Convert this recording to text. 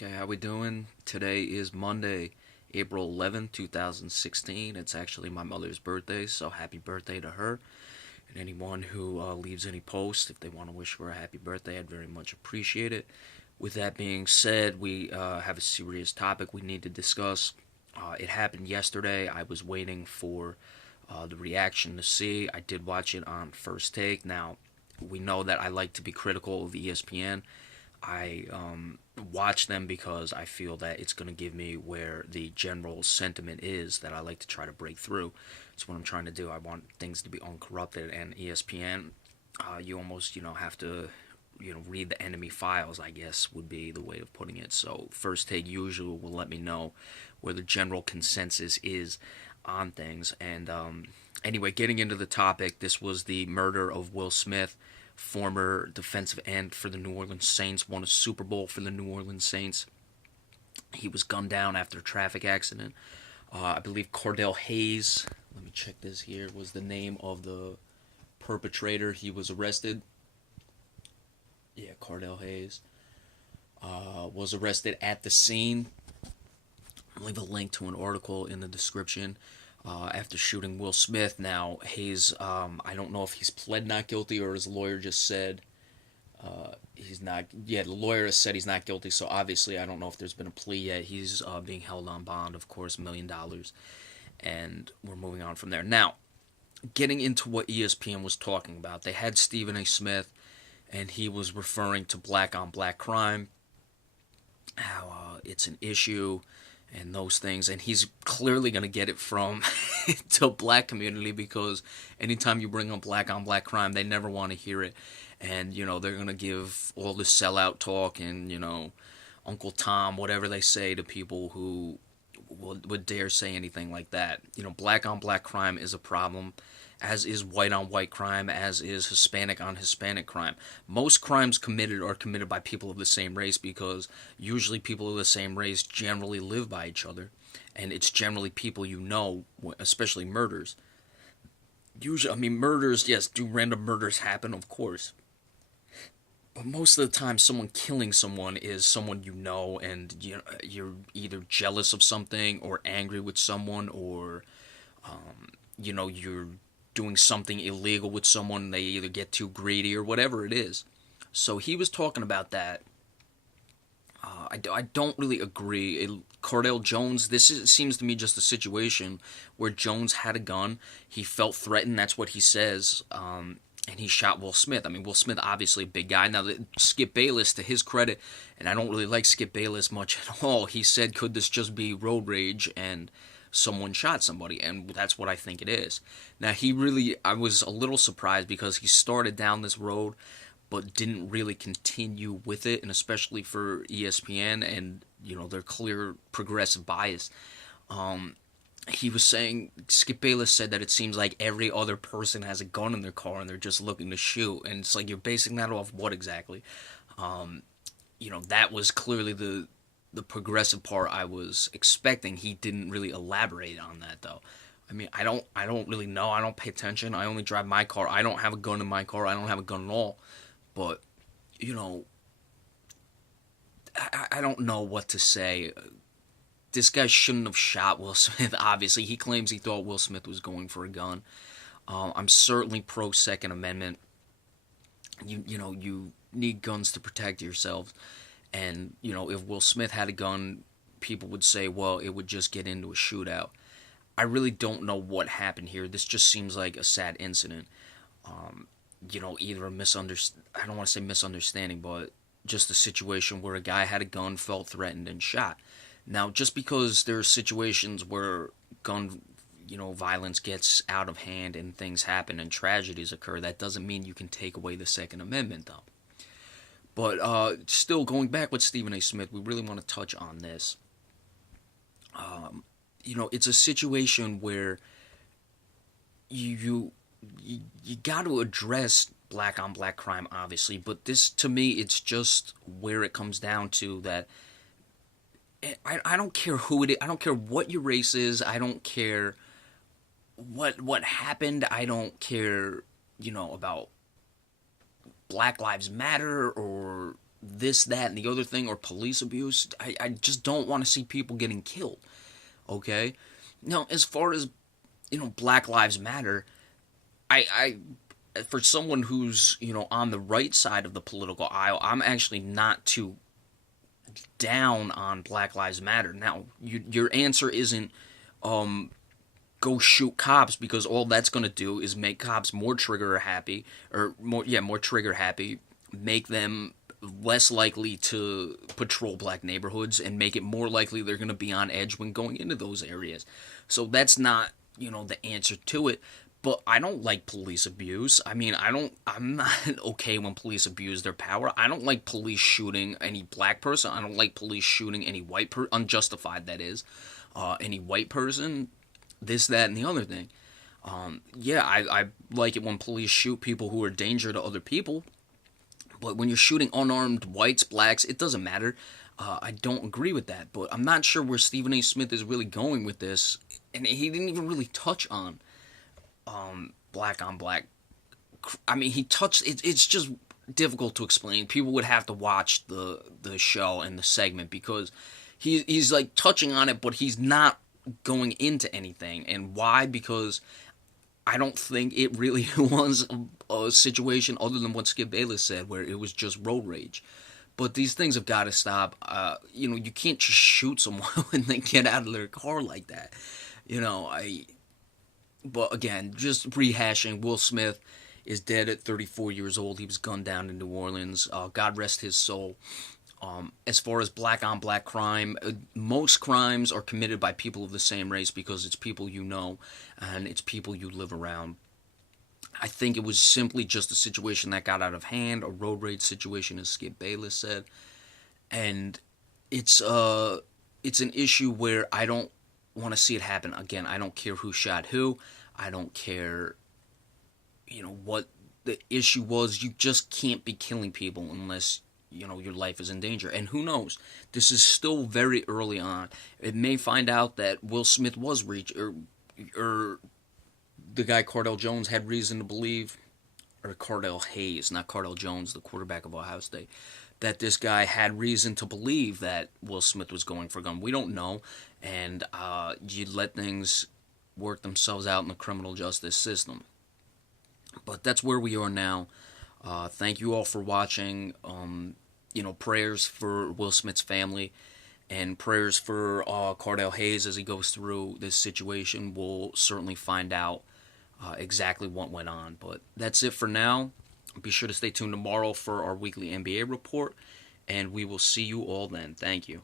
Okay, how we doing? Today is Monday, April 11th, 2016. It's actually my mother's birthday, so happy birthday to her. And anyone who leaves any post, if they want to wish her a happy birthday, I'd very much appreciate it. With that being said, we have a serious topic we need to discuss. It happened yesterday. I was waiting for the reaction to see. I did watch it on First Take. Now, we know that I like to be critical of ESPN. I watch them because I feel that it's going to give me where the general sentiment is that I like to try to break through. That's what I'm trying to do. I want things to be uncorrupted, and ESPN, you almost have to read the enemy files, I guess would be the way of putting it. So First Take usually will let me know where the general consensus is on things. And anyway, getting into the topic, this was the murder of Will Smith, former defensive end for the New Orleans Saints, won a Super Bowl for the New Orleans Saints. He was gunned down after a traffic accident. I believe Cordell Hayes, let me check this here, was the name of the perpetrator. He was arrested. Yeah, Cordell Hayes was arrested at the scene. I'll leave a link to an article in the description. After shooting Will Smith. Now, Hayes, I don't know if he's pled not guilty or his lawyer just said he's not. Yeah, the lawyer has said he's not guilty, so obviously I don't know if there's been a plea yet. He's being held on bond, of course, $1 million, and we're moving on from there. Now, getting into what ESPN was talking about, they had Stephen A. Smith, and he was referring to black on black crime, how it's an issue and those things, and he's clearly going to get it from the black community, because anytime you bring up black on black crime, they never want to hear it. And they're going to give all the sellout talk and Uncle Tom, whatever they say to people who would dare say anything like that. Black on black crime is a problem, as is white on white crime, as is Hispanic on Hispanic crime. Most crimes committed are committed by people of the same race, because usually people of the same race generally live by each other, and it's generally people especially murders. Usually, I mean, murders, yes, do random murders happen, of course, but most of the time someone killing someone is someone and you're either jealous of something or angry with someone, or you're doing something illegal with someone and they either get too greedy or whatever it is. So he was talking about that. I don't really agree. Cordell Jones, seems to me just a situation where Jones had a gun. He felt threatened. That's what he says. And he shot Will Smith. I mean, Will Smith, obviously a big guy. Now, Skip Bayless, to his credit, and I don't really like Skip Bayless much at all, he said, could this just be road rage and someone shot somebody? And that's what I think it is. Now, I was a little surprised, because he started down this road but didn't really continue with it, and especially for ESPN and, their clear progressive bias. He was saying, Skip Bayless said that it seems like every other person has a gun in their car and they're just looking to shoot. And it's like, you're basing that off what exactly? That was clearly the progressive part I was expecting. He didn't really elaborate on that, though. I mean, I don't really know. I don't pay attention. I only drive my car. I don't have a gun in my car. I don't have a gun at all. But, I don't know what to say. This guy shouldn't have shot Will Smith, obviously. He claims he thought Will Smith was going for a gun. I'm certainly pro Second Amendment. You need guns to protect yourself. And, if Will Smith had a gun, people would say, well, it would just get into a shootout. I really don't know what happened here. This just seems like a sad incident. Either I don't want to say misunderstanding, but just a situation where a guy had a gun, felt threatened, and shot. Now, just because there are situations where gun, violence gets out of hand and things happen and tragedies occur, that doesn't mean you can take away the Second Amendment, though. But still, going back with Stephen A. Smith, we really want to touch on this. It's a situation where you got to address black on black crime, obviously, but this, to me, it's just where it comes down to that. I don't care who it is. I don't care what your race is. I don't care what happened. I don't care, about Black Lives Matter or this, that, and the other thing, or police abuse. I just don't want to see people getting killed. Okay? Now, as far as, Black Lives Matter, for someone who's, on the right side of the political aisle, I'm actually not too down on Black Lives Matter. Now, your answer isn't go shoot cops, because all that's going to do is make cops more trigger happy, or more trigger happy, make them less likely to patrol black neighborhoods, and make it more likely they're going to be on edge when going into those areas. So that's not, the answer to it. But I don't like police abuse. I mean, I'm not okay when police abuse their power. I don't like police shooting any black person. I don't like police shooting any white person, unjustified, that is. Any white person, this, that, and the other thing. Yeah, I like it when police shoot people who are a danger to other people. But when you're shooting unarmed whites, blacks, it doesn't matter. I don't agree with that. But I'm not sure where Stephen A. Smith is really going with this. And he didn't even really touch on black on black. I mean, he touched it. It's just difficult to explain. People would have to watch the show and the segment, because he's like touching on it, but he's not going into anything. And why? Because I don't think it really was a situation other than what Skip Bayless said, where it was just road rage. But these things have got to stop. You can't just shoot someone when they get out of their car like that. But again, just rehashing, Will Smith is dead at 34 years old. He was gunned down in New Orleans. God rest his soul. As far as black on black crime, most crimes are committed by people of the same race, because it's people you know and it's people you live around. I think it was simply just a situation that got out of hand, a road rage situation, as Skip Bayless said, and it's an issue where I don't want to see it happen again. I don't care who shot who. I don't care, what the issue was. You just can't be killing people unless your life is in danger. And who knows? This is still very early on. It may find out that Will Smith was or the guy Cardell Jones had reason to believe, or Cardell Hayes, not Cardell Jones, the quarterback of Ohio State, that this guy had reason to believe that Will Smith was going for a gun. We don't know, and you let things work themselves out in the criminal justice system. But that's where we are now. Thank you all for watching. Prayers for Will Smith's family, and prayers for Cardell Hayes as he goes through this situation. We'll certainly find out exactly what went on. But that's it for now. Be sure to stay tuned tomorrow for our weekly NBA report, and we will see you all then. Thank you.